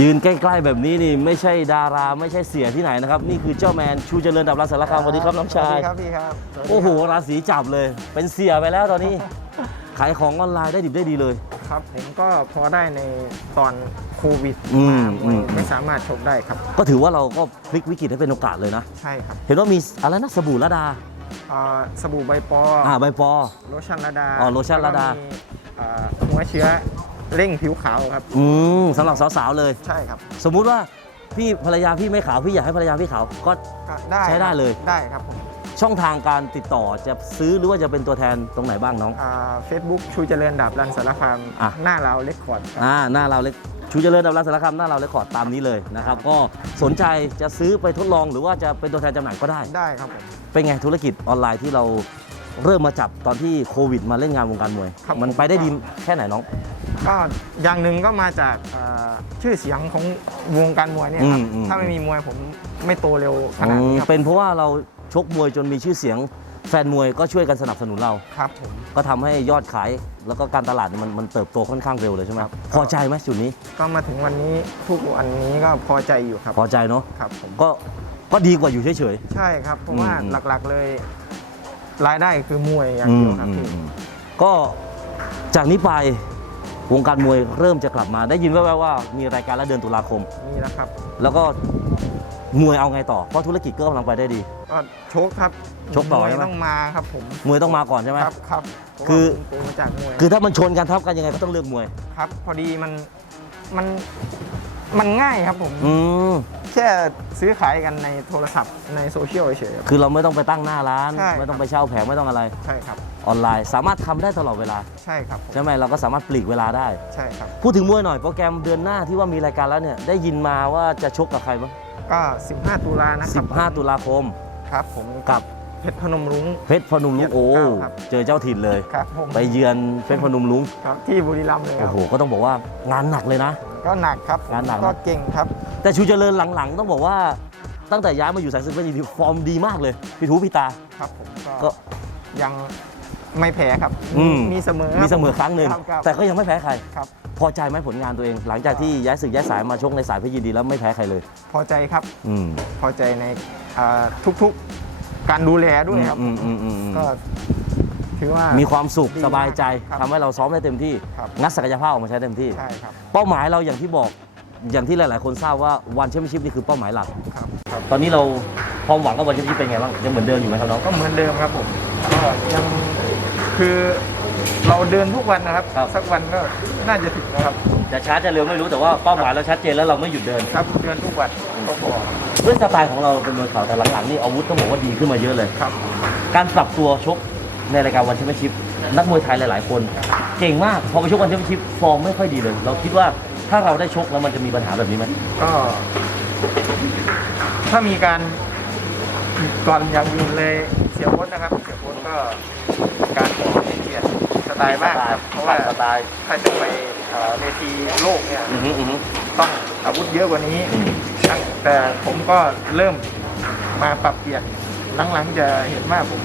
ยืนใกล้ๆแบบนี้นี่ไม่ใช่ดาราไม่ใช่เสียที่ไหนนะครับ นี่คือเจ้าแมนชูเจริญดับรัสารคามสวัสดีครับน้องชายสวัสดีครับพี่ครับสวัสดีครับโอ้โหราศีจับเลย เป็นเสียไปแล้วตอนนี้ ขายของออนไลน์ได้ดิบได้ดีเลย ครับผมก็พอได้ในตอนโควิดอืมมาอืม ไม่สามารถชกได้ครับก็ถือว่าเราก็พลิกวิกฤตให้เป็นโอกาสเลยนะ ใช่ครับเห็นว่ามีอะไรนะสบู่ระดาอ่าสบู่ใบปออ่าใบปอ โลชั่นระดาอ๋อโลชั่นระดา แล้วก็มีอ่าหัวเชื้อ เร่งผิวขาวครับ อืมสำหรับสาวๆเลย ใช่ครับสมมุติว่าพี่ภรรยาพี่ไม่ขาวพี่อยากให้ภรรยาพี่ขาวก็ ก็ได้ใช้ได้เลย ได้ครับผมช่องทางการติดต่อจะซื้อหรือว่าจะเป็นตัวแทนตรงไหนบ้างน้อง เฟซบุ๊กชูเจริญดับรันสารคามอะ หน้าเราเล็กคอร์ดครับ อ่าหน้าเราเล็กชูเจริญดับรัสารคามหน้าเราเล็กขอร์ดตามนี้เลยนะครับก็สนใจจะซื้อไปทดลองหรือว่าจะเป็นตัวแทนจำหน่ายก็ได้ ได้ครับผม เป็นไงธุรกิจออนไลน์ที่เราเริ่มมาจับตอนที่โควิดมาเล่นงานวงการมวย ครับ มันไปได้ดีแค่ไหนน้อง ก็อย่างหนึ่งก็มาจากอ่าชื่อเสียงของวงการมวยเนี่ยครับ อืมอืม ถ้าไม่มีมวยผมไม่โตเร็วขอืนาดมนี้ครับเป็นเพราะว่าเราชกมวยจนมีชื่อเสียง แฟนมวยก็ช่วยกันสนับสนุนเรา ครับผม ก็ทำให้ยอดขาย แล้วก็การตลาดเนี่ยมันมันเติบโตค่อนข้างเร็วเลยใช่ไหมครับ พอใจไหมจุดนี้ ก็มาถึงวันนี้ทุกวันนี้ก็พอใจอยู่ครับพอใจเนาะ ครับผมก็ ก็ดีกว่าอยู่เฉย ใช่ครับ เพราะว่าอืม หลักๆเลยรายได้คือมวยอย่างอืเดีมยวครับอืมพี่ อืมก็จากนี้ไป วงการมวยเริ่มจะกลับมา ได้ยินแว่วๆว่ามีรายการและเดือนตุลาคม นี่นะครับแล้วก็มวยเอาไงต่อ เพราะธุรกิจก็กำลังไปได้ดี ก็ชกครับชกต่อมวยใช่ไหม ต้องมาครับผมมวยต้องมาก่อนใช่ไหม ครับครับเพราะว่าคือผมโตมาจากมวยคือถ้ามันชนกันทับกันยังไงก็ต้องเลือกมวย ครับ พอดีมันมันมันง่ายครับผม อืมแค่ซื้อขายกันในโทรศัพท์ในโซเชียลเฉยๆครับ คือเราไม่ต้องไปตั้งหน้าร้าน ใช่ ไม่ต้องไปเช่าแผงไม่ต้องอะไร ใช่ครับ ออนไลน์ สามารถทำได้ตลอดเวลา ใช่ครับผมใช่ไหมเราก็สามารถปลีกเวลาได้ ใช่ครับ พูดถึงมวยหน่อยโปรแกรมเดือนหน้าที่ว่ามีรายการแล้วเนี่ยได้ยินมาว่าจะชกกับใครบ้างก็ 15 ตุลานะครับ15 ตุลาคมครับผมกับเพชรพนมรุ้ง เพชรพนมลุงโอ้ครับ เจอเจ้าถิ่นเลย ครับผมไปเยือนเพชรพนมลุงครับที่บุรีรัมย์เลยคโอ้รับ โหก็ต้องบอกว่างานหนักเลยนะ ก็หนักครับงานหนักนะ ก็เก่งครับ แต่ชูเจริญหลังๆ ต้องบอกว่า ตั้งแต่ย้ายมาอยู่สายสืบเป็นดีฟอร์มดีมากเลยพี่ทูพี่ตา ครับผมก็ก็ยัง ไม่แพ้ครับอืม มีเสมอครับมีเสมอครั้งหนึ่งครับครับแต่ก็ยังไม่แพ้ใคร ครับ พอใจไหมผลงานตัวเอง หลังจากที่ย้ายศึกย้ายสายมาชกในสายเพชรยินดีแล้วไม่แพ้ใครเลย พอใจครับ อืมพอใจในอ่าทุกๆการดูแลด้วยครับ อืมอืมอืมอืมก็ถือว่ามีความสุขดีสบายใจครับทำให้เราซ้อมได้เต็มที่ ครับ งัดศักยภาพออกมาใช้เต็มที่ ใช่ครับเป้าหมายเราอย่างที่บอกอย่างที่หลาย ๆ คนทราบว่าวันแชมเปี้ยนชิพนี่คือเป้าหมายหลัก ครับครับ ตอนนี้เราความหวังกับวันแชมเปี้ยนชิพเป็นไงบ้างยังเหมือนเดิมอยู่ไหมครับน้องก็เหมือนเดิมครับผมก็ยัง คือเราเดินทุกวันนะครับ ครับ สักวันก็น่าจะถึงนะครับ จะช้าจะเร็วไม่รู้แต่ว่าเป้าหมายเราชัดเจนแล้วเราไม่หยุดเดินครับเดินทุกวันก็พอด้วยสไตล์ของเราเป็นมวยเข่าแต่หลังๆนี่อาวุธต้องบอกว่าดีขึ้นมาเยอะเลย ครับ การปรับตัวชกในรายการวันแชมเปี้ยนชิพนักมวยไทยหลายๆคน เก่งมากพอไปชกวันแชมเปี้ยนชิพฟอร์มไม่ค่อยดีเลย เราคิดว่าถ้าเราได้ชกแล้วมันจะมีปัญหาแบบนี้ไหมก็ ถ้ามีการก่อนอย่างอื่นเลย เสียโค้ดนะครับ เสียโค้ดก็การขอให้เปลี่ยนสไตล์บ้างครับ เพราะว่าสไตล์ถ้าจะไปเอ่อเวทีโลกเนี่ยอือฮึอือฮึ ต้องอาวุธเยอะกว่านี้ แต่ผมก็เริ่มมาปรับเปลี่ยนหลังๆจะเห็นว่าผม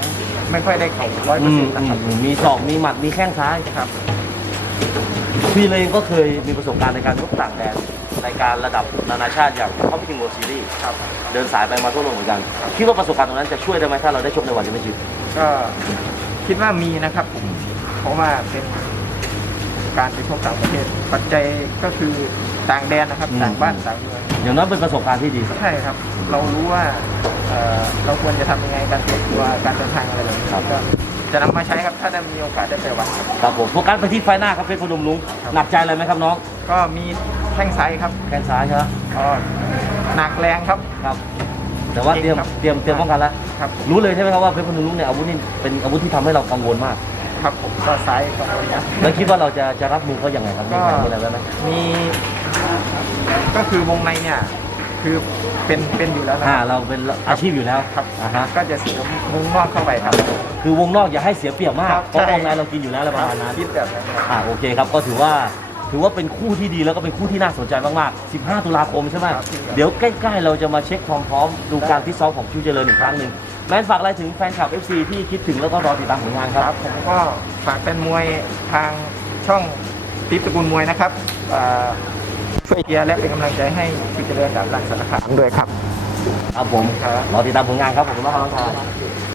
ไม่ค่อยได้เข่าร้อยเปออืร์เซ็มนต์นะอืครัมบอืมมีศอกมีหมัดมีแข้งซ้าย ครับ พี่เลยก็เคยมีประสบการณ์ในการชกต่างแดน ในการระดับนานาชาติอย่างท็อปพิงโวซีรีส์ครับ เดินสายไปมาทั่วโลกเหมือนกันคิดว่าประสบการณ์ตรงนั้นจะช่วยได้ไหมถ้าเราได้ชกในวันแชมเปี้ยนชิพก็คิดว่ามีนะครับผมเพราะว่าเป็นการไปชกต่างประเทศปัจจัยก็คือต่างแดนนะครับอืมต่างบ้านต่างเมืองอย่างนั้นเป็นประสบการณ์ที่ดีใช่ครับ เรารู้ว่าเอ่อเราควรจะทำยังไงการเตรียมตัวการเดินทางอะไรแบบนี้ครับก็จะนำมาใช้ครับถ้าได้มีโอกาสได้ไปวัดครับ ครับผมโฟกัสไปที่ไฟหน้าครับเพชรพนมลุงครับหนักใจอะไรไหมครับน้อง ก็มีแข้งซ้ายครับแข้งซ้ายใช่ไหมก็หนักแรงครับ ครับ แต่ว่าเตรียมครับ เตรียม เตรียมป้องกันแล้ว ครับรู้เลยใช่ไหมครับว่าเพชรพนมลุงเนี่ยอาวุธนี่เป็นอาวุธที่ทำให้เรากังวลมาก ครับผมก็ซ้ายกับคนนี้แล้วคิดว่าเราจะจะรับมือเขายังไงครับมีก็แผนมีอะไรไว้ไหมมีก็คือวงในเนี่ย คือเป็นเป็นอยู่แล้วนะอ่าครับเราเป็นอาชีพอยู่แล้วครับอ่าฮะ ก็จะเสียมุงนอกเข้าไปครับ คือวงนอกอย่าให้เสียเปรียบมาก ครับเพราะใช่ วงในเรากินอยู่แล้วอะไรประมาณนั้น คิดแบบนั้นครับ อ่าโอเคครับก็ถือว่า ถือว่าเป็นคู่ที่ดีแล้วก็เป็นคู่ที่น่าสนใจมากๆ 15 ตุลาคมใช่ไหมครับ เดี๋ยวใกล้ๆ เราจะมาเช็คความพร้อมดูการที่ซ้อมของคิวเจริญอีกครั้งหนึ่งแมนฝากอะไรถึงแฟนคลับ FC ที่คิดถึงแล้วก็รอติดตามผลงานคครัรับบผมก็ฝากเป็นมวยทางช่องติ๊บตระกูลมวยนะครับอ่าชช่วยเชียร์และเป็นกำลังใจให้พิจารณากับรังสารคามด้วยครับ ครับผม ครับ รอติดตามผลงานครับผมขอบคุณมากครับน้องชาย